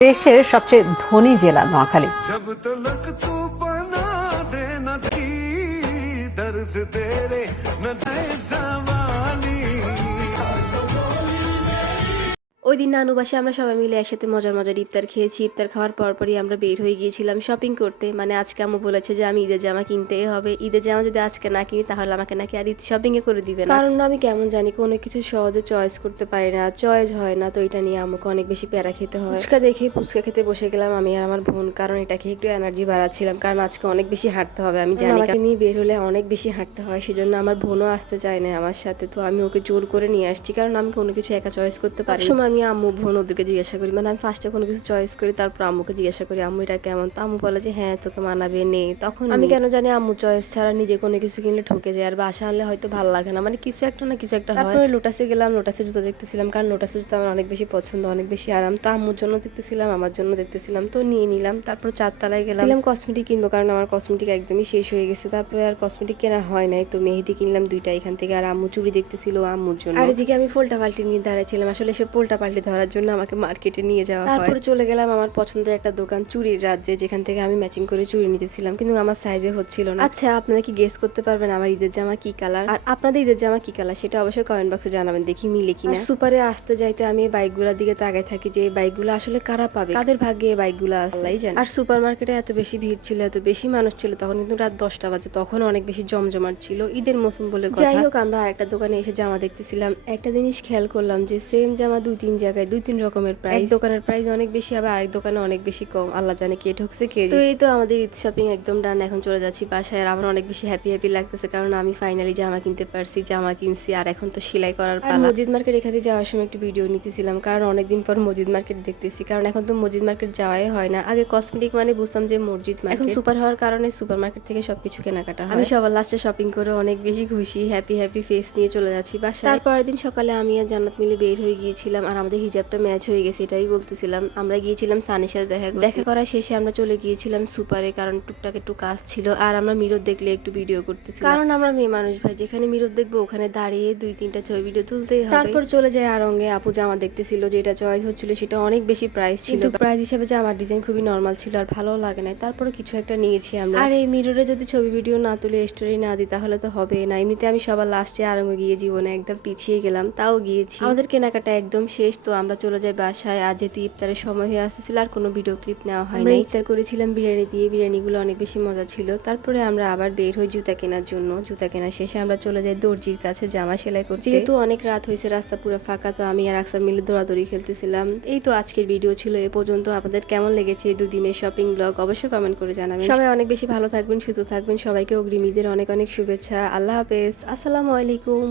দেশের সবচেয়ে ধনী জেলা নোয়াখালী। ওই দিন নানু বাসায় আমরা সবাই মিলে একসাথে মজার মজার ইফতার খেয়েছি। ইফতার খাওয়ার পরপরই আমরা বের হয়ে গিয়েছিলাম শপিং করতে। মানে আজকে আম্মু বলেছে যে আমি ঈদের জামা কিনতেই হবে, ঈদের জামা যদি আজকে না কিনি তাহলে আমাকে নাকি আর ঈদ শপিং এ করে দিবে না। কারণ আমি কেমন জানি কোনো কিছু সহজে চয়েস করতে পারি না, চয়েস হয় না, তো এটা নিয়ে আমাকে অনেক বেশি প্যারা খেতে হয়। ফুচকা দেখে ফুচকা খেতে বসে গেলাম আমি আর আমার বোন, কারণ এটা খেয়ে একটু এনার্জি বাড়াচ্ছিলাম, কারণ আজকে অনেক বেশি হাঁটতে হবে। আমি জানি আমাকে নিয়ে বের হলে অনেক বেশি হাঁটতে হয়, সেজন্য আমার বোনও আসতে চায় না আমার সাথে, তো আমি ওকে জোর করে নিয়ে আসছি, কারণ আমি কোনো কিছু একা চয়েস করতে পারি। সময় আমি আম্মু বোন ওদেরকে জিজ্ঞাসা করি, মানে আমি ফার্স্টে কোনো কিছু চয়েস করি, তারপর আম্মুকে জিজ্ঞাসা করি আম্মু এটা কেমন, তো আম্মু বলে যে হ্যাঁ তোকে মানাবে নে। তখন আমি কেন জানি আম্মু চয়েস ছাড়া নিজে কোনো কিছু কিনলে ঠকে যায়, আর বাসা আনলে হয়তো ভালো লাগে না, মানে কিছু একটা না কিছু একটা হয়। তারপরে লোটাসে গেলাম, লোটাসে জুতো দেখতেছিলাম, কারণ লোটাসে জুতো আমার অনেক বেশি পছন্দ, অনেক বেশি আরাম, তো আম্মুর জন্য দেখতেছিলাম, আমার জন্য দেখতেছিলাম, তো নিয়ে নিলাম। তারপর চারতলায় গেলাম কসমেটিক কিনবো, কারণ আমার কসমেটিক একদমই শেষ হয়ে গেছে। তারপরে আর কসমেটিক কেনা হয় নাই, তো মেহেদি কিনলাম দুইটা এখান থেকে, আর আম্মু চুড়ি দেখতেছিল আম্মুর জন্য। আর এদিকে আমি ফোল্টা পাল্টি নিয়ে দাঁড়াইছিলাম, আসলে এসব ফোল্টা পাল্টি ধরার জন্য আমাকে মার্কেটে নিয়ে যাওয়া হয়। তারপরে চলে গেলাম আমার পছন্দের একটা দোকান চুড়ির রাজ্যে, যেখান থেকে আমি ম্যাচিং করে চুড়ি নিতেছিলাম, কিন্তু আমার সাইজে হচ্ছিল না। আচ্ছা আপনারা কি গেস করতে পারবেন আমার ঈদের জামা কি কালার, আর আপনাদের ঈদের জামা কি কালার সেটা অবশ্যই কমেন্ট বক্সে জানাবেন, দেখি মিলে কিনা। সুপারে আসতে যাইতে আমি এই বাইকগুলোর দিকে তাকাই থাকি যে এই বাইকগুলো আসলে কারা পাবে, কাদের ভাগ্যে এই বাইকগুলো আল্লাহই জানে। আর সুপার মার্কেটে এত বেশি ভিড় ছিল, এত বেশি মানুষ ছিল, তখন কিন্তু রাত 10টা বাজে, তখন অনেক বেশি জমজমাট ছিল, ঈদের মৌসুম বলে কথা। যাই হোক আমরা আরেকটা দোকানে এসে জামা দেখতেছিলাম, একটা জিনিস খেয়াল করলাম যে সেম জামা দুই তিন জায়গায় দুই তিন রকমের প্রাইস, দোকানের প্রাইস অনেক বেশি, আবার আরেক দোকানে অনেক বেশি কম, আল্লাহ জানে কে ঠকছে কে। তো এই তো আমাদের ঈদ শপিং একদম ডান, এখন চলে যাচ্ছি বাসায়, আর আমার অনেক বেশি হ্যাপি লাগতেছে, কারণ আমি ফাইনালি জামা কিনতে পারছি, জামা কিনছি, আর এখন তো সেলাই করার পালা। মসজিদ মার্কেট এখানে যাওয়ার সময় একটু ভিডিও নিতেছিলাম, কারণ অনেকদিন পর মসজিদ মার্কেট দেখতেছি, কারণ এখন তো মসজিদ মার্কেট যাওয়াই হয় না। আগে কসমেটিক মানে বুঝতাম যে মসজিদ মার্কেট, এখন সুপার হওয়ার কারণে সুপার মার্কেট থেকে সবকিছু কেনাকাটা হয়। আমি সবার লাস্টে শপিং করে অনেক বেশি খুশি, হ্যাপি ফেস নিয়ে চলে যাচ্ছি বাসায়। তারপরের দিন সকালে আমি আর জান্নাত মিলে বের হয়ে গিয়েছিলাম, আর আমাদের হিজাবটা ম্যাচ হয়ে গেছে, এটাই বলতেছিলাম। আমরা গিয়েছিলাম সানির সাথে দেখা করার শেষে আমরা চলে গিয়েছিলাম সুপারে, কারণ টুকটাক একটু কাজ ছিল, আর আমরা মিরর দেখলে একটু ভিডিও করতেছি, কারণ আমরা মেয়ে মানুষ ভাই, যেখানে মিরর দেখবো ওখানে দাঁড়িয়ে দুই তিনটা ছবি ভিডিও তুলতেই হবে। তারপর চলে যায় আরঙ্গে, আপু জামা দেখতেছিল, যেটা চয়েস হচ্ছিল সেটা অনেক বেশি প্রাইস ছিল, প্রাইস হিসেবে জামার ডিজাইন খুবই নরমাল ছিল, আর ভালো লাগে না, তারপরে কিছু একটা নিয়েছি আমরা। আর এই মিররে যদি ছবি ভিডিও না তুলে স্টোরি না দিই তাহলে তো হবে না। এমনিতে আমি সবার লাস্টে আরঙ্গে গিয়ে জীবনে একদম পিছিয়ে গেলাম, তাও গিয়েছি। আমাদের কেনাকাটা একদম শেষ, তো আমরা চলে যাই বাসায়। আর যেহেতু ইফতারের সময় হয়ে আসতেছিল আর কোনো ভিডিও ক্লিপ নেওয়া হয় না। ইফতার করেছিলাম বিরিয়ানি দিয়ে, বিরিয়ানিগুলো অনেক বেশি মজা ছিল। তারপরে আমরা আবার বের হই জুতা কেনার জন্য, জুতা কেনা শেষে আমরা চলে যাই দর্জির কাছে জামা সেলাই করতে। যেহেতু অনেক রাত হয়েছে, রাস্তা পুরো ফাঁকা, তো আমি আর আকসার মিলে দৌড়াদৌড়ি খেলতেছিলাম। এই তো আজকের ভিডিও ছিল এ পর্যন্ত। আপনাদের কেমন লেগেছে এই দুদিনের শপিং ব্লগ অবশ্যই কমেন্ট করে জানাবেন। সবাই অনেক বেশি ভালো থাকবেন, সুস্থ থাকবেন, সবাইকে অগ্রিম ঈদের অনেক শুভেচ্ছা। আল্লাহ হাফেজ, আসসালামু আলাইকুম।